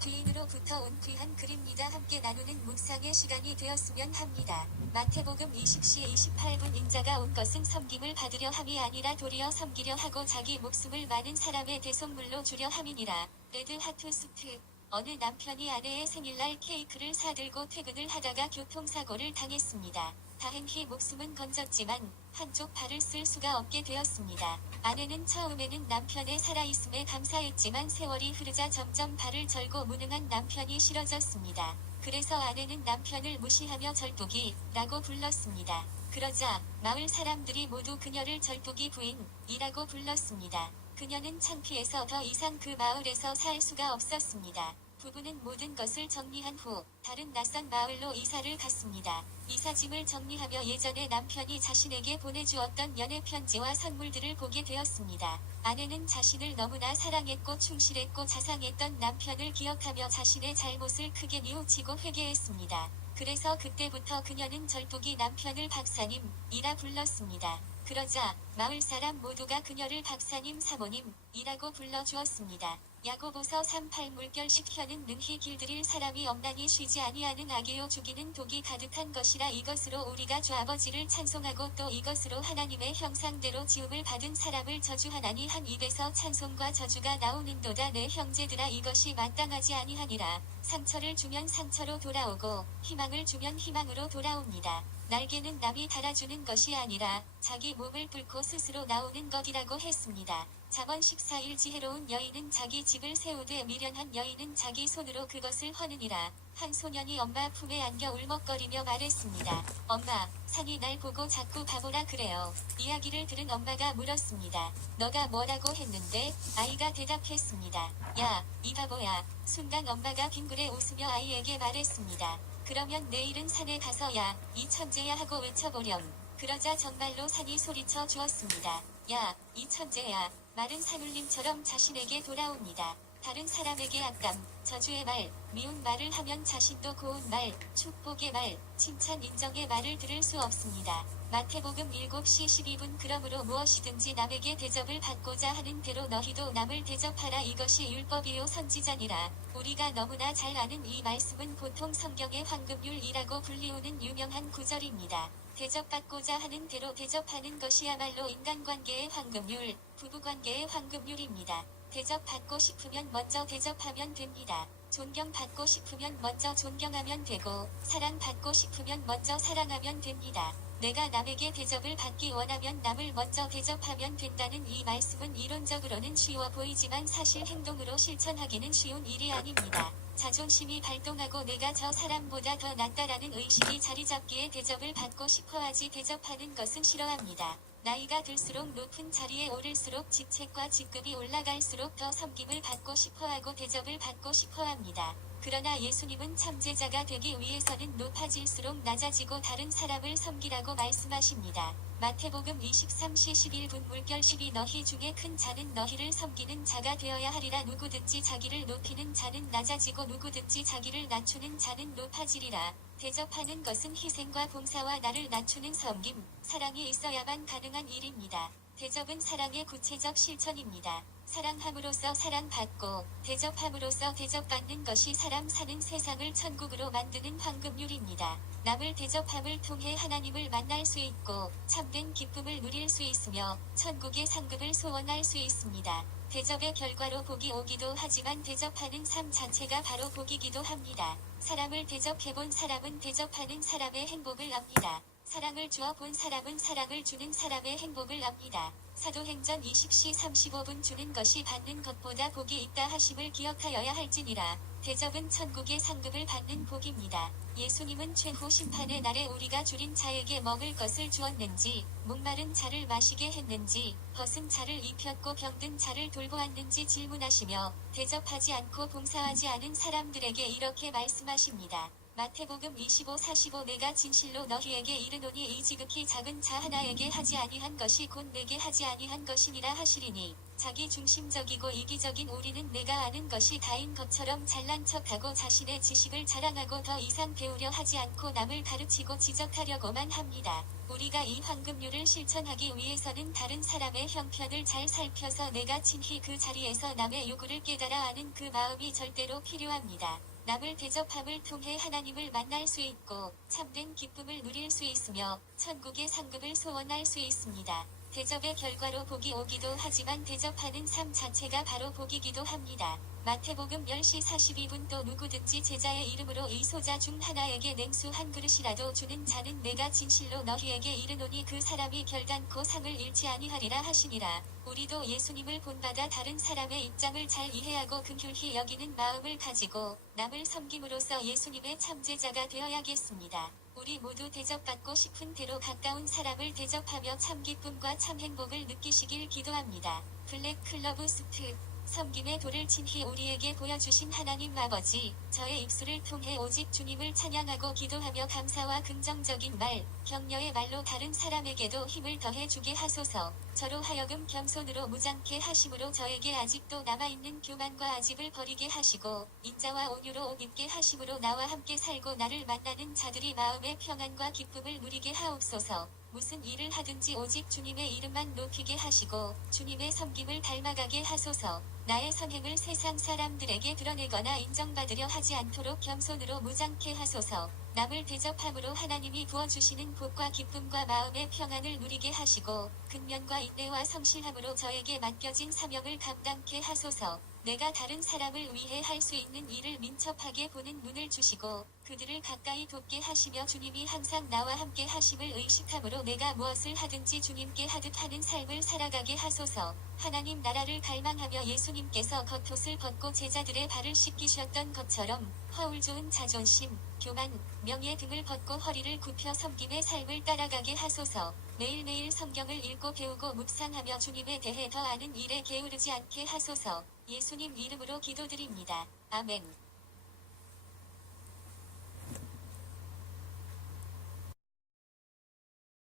귀인으로부터 온 귀한 글입니다. 함께 나누는 묵상의 시간이 되었으면 합니다. 마태복음 20시 28분 인자가 온 것은 섬김을 받으려 함이 아니라 도리어 섬기려 하고 자기 목숨을 많은 사람의 대속물로 주려 함이니라. 레드 하트 수트. 어느 남편이 아내의 생일날 케이크를 사들고 퇴근을 하다가 교통사고를 당했습니다. 다행히 목숨은 건졌지만 한쪽 발을 쓸 수가 없게 되었습니다. 아내는 처음에는 남편의 살아있음에 감사했지만 세월이 흐르자 점점 발을 절고 무능한 남편이 싫어졌습니다. 그래서 아내는 남편을 무시하며 절뚝이라고 불렀습니다. 그러자 마을 사람들이 모두 그녀를 절뚝이 부인이라고 불렀습니다. 그녀는 창피해서 더 이상 그 마을에서 살 수가 없었습니다. 부부는 모든 것을 정리한 후 다른 낯선 마을로 이사를 갔습니다. 이사짐을 정리하며 예전에 남편이 자신에게 보내주었던 연애 편지와 선물들을 보게 되었습니다. 아내는 자신을 너무나 사랑했고 충실했고 자상했던 남편을 기억하며 자신의 잘못을 크게 뉘우치고 회개했습니다. 그래서 그때부터 그녀는 절뚝이 남편을 박사님이라 불렀습니다. 그러자 마을 사람 모두가 그녀를 박사님 사모님이라고 불러주었습니다. 야고보서 3:8 물결식 혀는 능히 길들일 사람이 없나니 쉬지 아니하는 악이요 죽이는 독이 가득한 것이라. 이것으로 우리가 주 아버지를 찬송하고 또 이것으로 하나님의 형상대로 지음을 받은 사람을 저주하나니 한 입에서 찬송과 저주가 나오는도다. 내 형제들아, 이것이 마땅하지 아니하니라. 상처를 주면 상처로 돌아오고 희망을 주면 희망으로 돌아옵니다. 날개는 남이 달아주는 것이 아니라 자기 몸을 뚫고 스스로 나오는 것이라고 했습니다. 잠언 14일 지혜로운 여인은 자기 집을 세우되 미련한 여인은 자기 손으로 그것을 허느니라. 한 소년이 엄마 품에 안겨 울먹거리며 말했습니다. 엄마, 산이 날 보고 자꾸 바보라 그래요. 이야기를 들은 엄마가 물었습니다. 너가 뭐라고 했는데? 아이가 대답했습니다. 야, 이 바보야. 순간 엄마가 빙그레 웃으며 아이에게 말했습니다. 그러면 내일은 산에 가서 야, 이 천재야 하고 외쳐보렴. 그러자 정말로 산이 소리쳐 주었습니다. 야, 이 천재야. 말은 산울림처럼 자신에게 돌아옵니다. 다른 사람에게 악감, 저주의 말, 미운 말을 하면 자신도 고운 말, 축복의 말, 칭찬 인정의 말을 들을 수 없습니다. 마태복음 7시 12분 그러므로 무엇이든지 남에게 대접을 받고자 하는 대로 너희도 남을 대접하라. 이것이 율법이요 선지자니라. 우리가 너무나 잘 아는 이 말씀은 보통 성경의 황금률이라고 불리우는 유명한 구절입니다. 대접받고자 하는 대로 대접하는 것이야말로 인간관계의 황금률, 부부관계의 황금률입니다. 대접받고 싶으면 먼저 대접하면 됩니다. 존경받고 싶으면 먼저 존경하면 되고 사랑받고 싶으면 먼저 사랑하면 됩니다. 내가 남에게 대접을 받기 원하면 남을 먼저 대접하면 된다는 이 말씀은 이론적으로는 쉬워 보이지만 사실 행동으로 실천하기는 쉬운 일이 아닙니다. 자존심이 발동하고 내가 저 사람보다 더 낫다라는 의식이 자리잡기에 대접을 받고 싶어하지 대접하는 것은 싫어합니다. 나이가 들수록 높은 자리에 오를수록 직책과 직급이 올라갈수록 더 섬김을 받고 싶어하고 대접을 받고 싶어합니다. 그러나 예수님은 참제자가 되기 위해서는 높아질수록 낮아지고 다른 사람을 섬기라고 말씀하십니다. 마태복음 23시 11분 물결 12 너희 중에 큰 자는 너희를 섬기는 자가 되어야 하리라. 누구든지 자기를 높이는 자는 낮아지고 누구든지 자기를 낮추는 자는 높아지리라. 대접하는 것은 희생과 봉사와 나를 낮추는 섬김, 사랑이 있어야만 가능한 일입니다. 대접은 사랑의 구체적 실천입니다. 사랑함으로써 사랑받고 대접함으로써 대접받는 것이 사람 사는 세상을 천국으로 만드는 황금률입니다. 남을 대접함을 통해 하나님을 만날 수 있고 참된 기쁨을 누릴 수 있으며 천국의 상급을 소원할 수 있습니다. 대접의 결과로 복이 오기도 하지만 대접하는 삶 자체가 바로 복이기도 합니다. 사람을 대접해본 사람은 대접하는 사람의 행복을 압니다. 사랑을 주어 본 사람은 사랑을 주는 사람의 행복을 압니다. 사도행전 20시 35분 주는 것이 받는 것보다 복이 있다 하심을 기억하여야 할지니라. 대접은 천국의 상급을 받는 복입니다. 예수님은 최후 심판의 날에 우리가 줄인 자에게 먹을 것을 주었는지, 목마른 자를 마시게 했는지, 벗은 자를 입혔고 병든 자를 돌보았는지 질문하시며 대접하지 않고 봉사하지 않은 사람들에게 이렇게 말씀하십니다. 마태복음 25:45 내가 진실로 너희에게 이르노니 이 지극히 작은 자 하나에게 하지 아니한 것이 곧 내게 하지 아니한 것이니라 하시리니 자기 중심적이고 이기적인 우리는 내가 아는 것이 다인 것처럼 잘난 척하고 자신의 지식을 자랑하고 더 이상 배우려 하지 않고 남을 가르치고 지적하려고만 합니다. 우리가 이 황금률을 실천하기 위해서는 다른 사람의 형편을 잘 살펴서 내가 친히 그 자리에서 남의 요구를 깨달아 아는 그 마음이 절대로 필요합니다. 남을 대접함을 통해 하나님을 만날 수 있고 참된 기쁨을 누릴 수 있으며 천국의 상급을 소원할 수 있습니다. 대접의 결과로 복이 오기도 하지만 대접하는 삶 자체가 바로 복이기도 합니다. 마태복음 10시 42분 또 누구든지 제자의 이름으로 이 소자 중 하나에게 냉수 한 그릇이라도 주는 자는 내가 진실로 너희에게 이르노니 그 사람이 결단코 상을 잃지 아니하리라 하시니라. 우리도 예수님을 본받아 다른 사람의 입장을 잘 이해하고 긍휼히 여기는 마음을 가지고 남을 섬김으로써 예수님의 참제자가 되어야겠습니다. 우리 모두 대접받고 싶은 대로 가까운 사람을 대접하며 참 기쁨과 참 행복을 느끼시길 기도합니다. 블랙클러브 스트 섬김의 도를 친히 우리에게 보여주신 하나님 아버지, 저의 입술을 통해 오직 주님을 찬양하고 기도하며 감사와 긍정적인 말, 격려의 말로 다른 사람에게도 힘을 더해 주게 하소서. 저로 하여금 겸손으로 무장케 하심으로 저에게 아직도 남아있는 교만과 아집을 버리게 하시고 인자와 온유로 옷 입게 하심으로 나와 함께 살고 나를 만나는 자들이 마음의 평안과 기쁨을 누리게 하옵소서. 무슨 일을 하든지 오직 주님의 이름만 높이게 하시고 주님의 섬김을 닮아가게 하소서. 나의 선행을 세상 사람들에게 드러내거나 인정받으려 하지 않도록 겸손으로 무장케 하소서. 남을 대접함으로 하나님이 부어주시는 복과 기쁨과 마음의 평안을 누리게 하시고 근면과 인내와 성실함으로 저에게 맡겨진 사명을 감당케 하소서. 내가 다른 사람을 위해 할 수 있는 일을 민첩하게 보는 눈을 주시고 그들을 가까이 돕게 하시며 주님이 항상 나와 함께 하심을 의식함으로 내가 무엇을 하든지 주님께 하듯 하는 삶을 살아가게 하소서. 하나님 나라를 갈망하며 예수님께서 겉옷을 벗고 제자들의 발을 씻기셨던 것처럼 허울 좋은 자존심, 교만, 명예 등을 벗고 허리를 굽혀 섬김의 삶을 따라가게 하소서. 매일매일 성경을 읽고 배우고 묵상하며 주님에 대해 더 아는 일에 게으르지 않게 하소서. 예수님 이름으로 기도드립니다. 아멘.